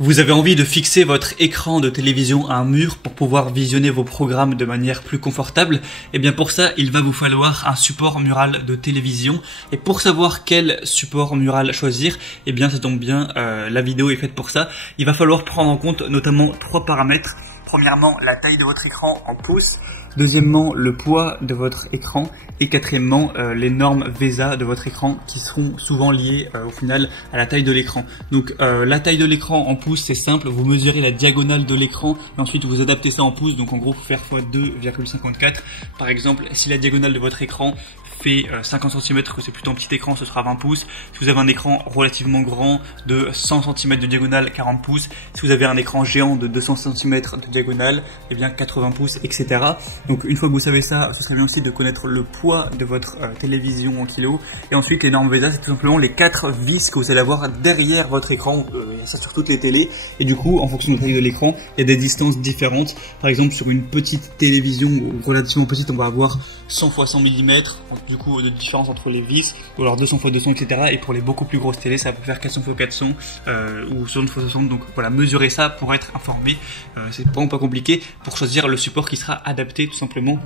Vous avez envie de fixer votre écran de télévision à un mur pour pouvoir visionner vos programmes de manière plus confortable? Et bien pour ça, il va vous falloir un support mural de télévision. Et pour savoir quel support mural choisir, et bien ça tombe bien, la vidéo est faite pour ça. Il va falloir prendre en compte notamment 3 paramètres. Premièrement, la taille de votre écran en pouces. Deuxièmement, le poids de votre écran. Et quatrièmement, les normes VESA de votre écran qui seront souvent liées au final à la taille de l'écran. Donc la taille de l'écran en pouces, c'est simple. Vous mesurez la diagonale de l'écran et ensuite vous adaptez ça en pouces. Donc en gros, il faut faire x 2,54. Par exemple, si la diagonale de votre écran fait 50 cm, que c'est plutôt un petit écran, ce sera 20 pouces. Si vous avez un écran relativement grand de 100 cm de diagonale, 40 pouces. Si vous avez un écran géant de 200 cm de diagonale, eh bien 80 pouces, etc. Donc une fois que vous savez ça, ce serait bien aussi de connaître le poids de votre télévision en kilos. Et ensuite les normes VESA, c'est tout simplement les 4 vis que vous allez avoir derrière votre écran. Il y a ça sur toutes les télés. Et du coup, en fonction de la taille de l'écran, il y a des distances différentes. Par exemple, sur une petite télévision relativement petite, on va avoir 100 x 100 mm. Du coup, de différence entre les vis, ou alors 200 x 200, etc. Et pour les beaucoup plus grosses télés, ça peut faire 400 x 400 ou 60 x 60. Donc voilà, mesurez ça pour être informé. C'est vraiment pas compliqué pour choisir le support qui sera adapté tout simplement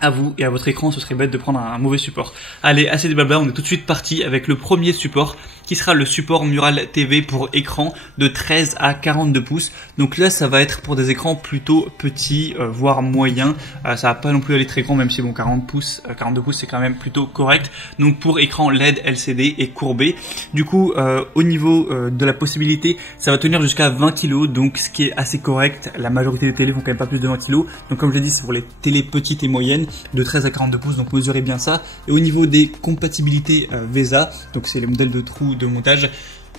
à vous et à votre écran. Ce serait bête de prendre un mauvais support. Allez, assez de blabla, on est tout de suite parti avec le premier support qui sera le support Mural TV pour écran de 13 à 42 pouces. Donc là, ça va être pour des écrans plutôt petits, voire moyens. Ça va pas non plus aller très grand, même si bon, 42 pouces, c'est quand même plutôt correct. Donc pour écran LED, LCD et courbé. Du coup, au niveau de la possibilité, ça va tenir jusqu'à 20 kg, donc ce qui est assez correct. La majorité des télés font quand même pas plus de 20 kg. Donc comme je l'ai dit, c'est pour les télés petites et moyennes de 13 à 42 pouces, donc mesurez bien ça. Et au niveau des compatibilités VESA, donc c'est les modèles de trous de montage,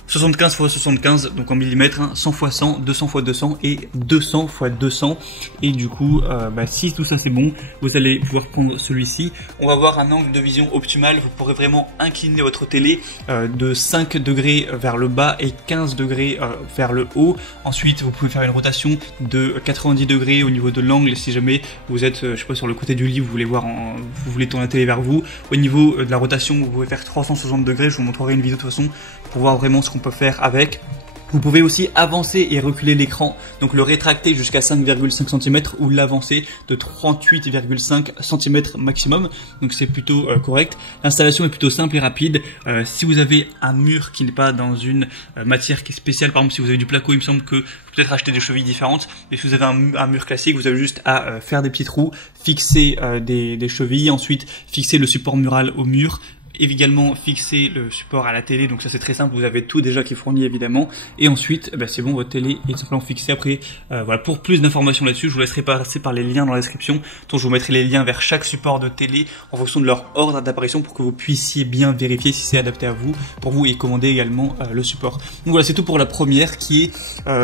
75 x 75, donc en millimètres, hein, 100 x 100, 200 x 200 et 200 x 200. Et du coup, si tout ça c'est bon, vous allez pouvoir prendre celui-ci. On va avoir un angle de vision optimal. Vous pourrez vraiment incliner votre télé de 5 degrés vers le bas et 15 degrés vers le haut. Ensuite, vous pouvez faire une rotation de 90 degrés au niveau de l'angle si jamais vous êtes, je sais pas, sur le côté du lit, vous voulez tourner la télé vers vous. Au niveau de la rotation, vous pouvez faire 360 degrés. Je vous montrerai une vidéo de toute façon pour voir vraiment ce qu'on peut faire avec. Vous pouvez aussi avancer et reculer l'écran, donc le rétracter jusqu'à 5,5 cm ou l'avancer de 38,5 cm maximum, donc c'est plutôt correct. L'installation est plutôt simple et rapide. Si vous avez un mur qui n'est pas dans une matière qui est spéciale, par exemple si vous avez du placo, il me semble que vous pouvez peut-être acheter des chevilles différentes, mais si vous avez un mur classique, vous avez juste à faire des petits trous, fixer des chevilles, ensuite fixer le support mural au mur, également fixer le support à la télé, donc ça c'est très simple, vous avez tout déjà qui est fourni évidemment, et ensuite c'est bon, votre télé est simplement fixée. Après voilà, pour plus d'informations là-dessus, je vous laisserai passer par les liens dans la description, donc je vous mettrai les liens vers chaque support de télé en fonction de leur ordre d'apparition pour que vous puissiez bien vérifier si c'est adapté à vous, pour vous, et commander également le support. Donc voilà, c'est tout pour la première qui est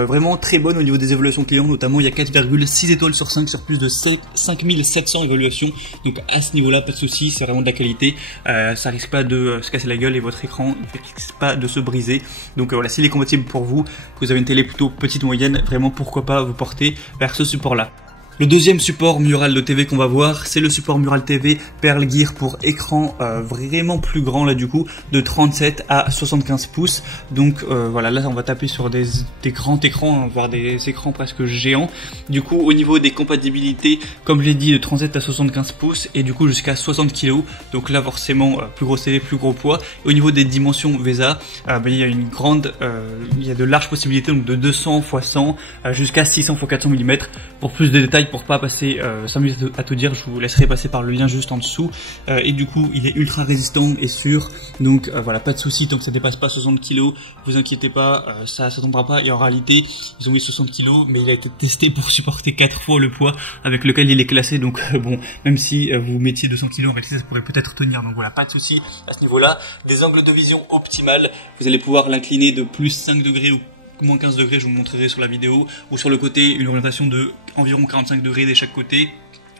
vraiment très bonne au niveau des évaluations clients, notamment il y a 4,6 étoiles sur 5 sur plus de 5700 évaluations, donc à ce niveau là pas de souci, c'est vraiment de la qualité, ça risque pas de se casser la gueule et votre écran ne risque pas de se briser. Donc voilà, s'il est compatible pour vous, que vous avez une télé plutôt petite moyenne, vraiment pourquoi pas vous porter vers ce support là. Le deuxième support mural de TV qu'on va voir, c'est le support mural TV Pearl Gear pour écran vraiment plus grand là du coup, de 37 à 75 pouces. Donc voilà, là on va taper sur des grands écrans, hein, voire des écrans presque géants. Du coup au niveau des compatibilités, comme je l'ai dit, de 37 à 75 pouces et du coup jusqu'à 60 kg. Donc là forcément plus grosse télé, plus gros poids. Et au niveau des dimensions VESA, il y a il y a de larges possibilités, donc de 200 x 100 jusqu'à 600 x 400 mm. Pour plus de détails, pour pas passer 5 minutes à tout dire, je vous laisserai passer par le lien juste en dessous. Et du coup il est ultra résistant et sûr, donc voilà, pas de souci tant que ça dépasse pas 60 kg, vous inquiétez pas, ça tombera pas. Et en réalité ils ont mis 60 kg, mais il a été testé pour supporter 4 fois le poids avec lequel il est classé. Donc bon, même si vous mettiez 200 kg, en réalité ça pourrait peut-être tenir. Donc voilà, pas de souci à ce niveau là. Des angles de vision optimales, vous allez pouvoir l'incliner de plus 5 degrés ou moins 15 degrés, je vous montrerai sur la vidéo, ou sur le côté une orientation de environ 45 degrés de chaque côté,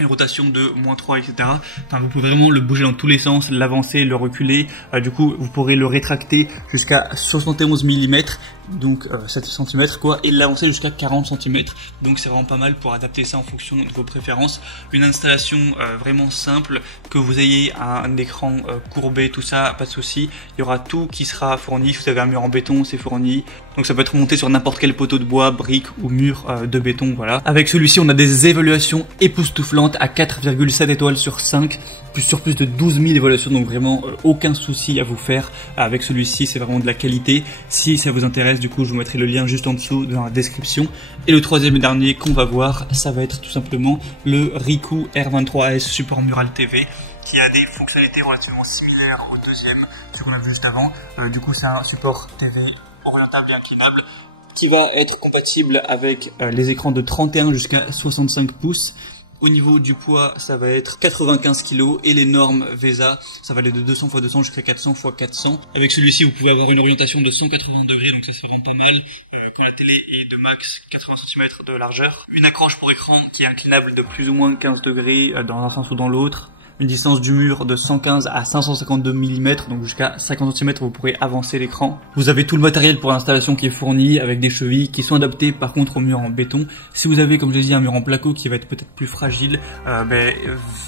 une rotation de -3, etc. Enfin, vous pouvez vraiment le bouger dans tous les sens, l'avancer, le reculer. Du coup, vous pourrez le rétracter jusqu'à 71 mm, donc 7 cm quoi, et l'avancer jusqu'à 40 cm. Donc c'est vraiment pas mal pour adapter ça en fonction de vos préférences. Une installation vraiment simple, que vous ayez un écran courbé, tout ça, pas de souci. Il y aura tout qui sera fourni. Si vous avez un mur en béton, c'est fourni. Donc ça peut être monté sur n'importe quel poteau de bois, brique ou mur de béton, voilà. Avec celui-ci, on a des évaluations époustouflantes à 4,7 étoiles sur 5, sur plus de 12 000 évaluations, donc vraiment aucun souci à vous faire. Avec celui-ci, c'est vraiment de la qualité. Si ça vous intéresse, du coup, je vous mettrai le lien juste en dessous dans la description. Et le troisième et dernier qu'on va voir, ça va être tout simplement le Ricoh R23S Support Mural TV, qui a des fonctionnalités relativement similaires au deuxième, sur le juste avant. Du coup, c'est un support TV orientable et inclinable qui va être compatible avec les écrans de 31 jusqu'à 65 pouces. Au niveau du poids, ça va être 95 kg et les normes VESA, ça va aller de 200 x 200 jusqu'à 400 x 400. Avec celui-ci, vous pouvez avoir une orientation de 180 degrés, donc ça c'est vraiment pas mal. Quand la télé est de max 80 cm de largeur. Une accroche pour écran qui est inclinable de plus ou moins 15 degrés dans un sens ou dans l'autre. Une distance du mur de 115 à 552 mm, donc jusqu'à 50 cm, vous pourrez avancer l'écran. Vous avez tout le matériel pour l'installation qui est fourni, avec des chevilles qui sont adaptées par contre au mur en béton. Si vous avez, comme je l'ai dit, un mur en placo qui va être peut-être plus fragile,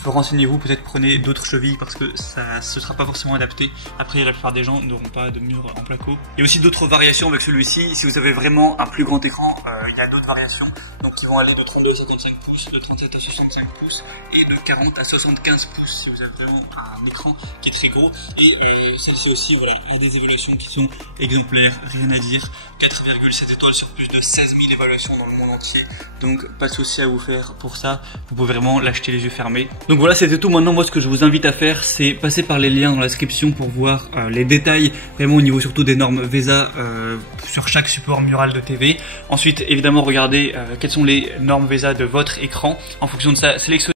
renseignez-vous, peut-être prenez d'autres chevilles parce que ce sera pas forcément adapté. Après, la plupart des gens n'auront pas de mur en placo. Il y a aussi d'autres variations avec celui-ci. Si vous avez vraiment un plus grand écran, il y a d'autres variations, donc qui vont aller de 32 à 55 pouces, de 37 à 65 pouces et de 40 à 75 pouces si vous avez vraiment un écran qui est très gros. Et celle-ci aussi, voilà, a des évaluations qui sont exemplaires, rien à dire. 4,7 étoiles sur plus de 16 000 évaluations dans le monde entier, donc pas de souci à vous faire pour ça, vous pouvez vraiment l'acheter les yeux fermés. Donc voilà, c'était tout. Maintenant, moi ce que je vous invite à faire, c'est passer par les liens dans la description pour voir les détails, vraiment au niveau surtout des normes VESA sur chaque support mural de TV. Ensuite, évidemment, regardez quelles sont les normes VESA de votre écran. En fonction de ça, sélectionnez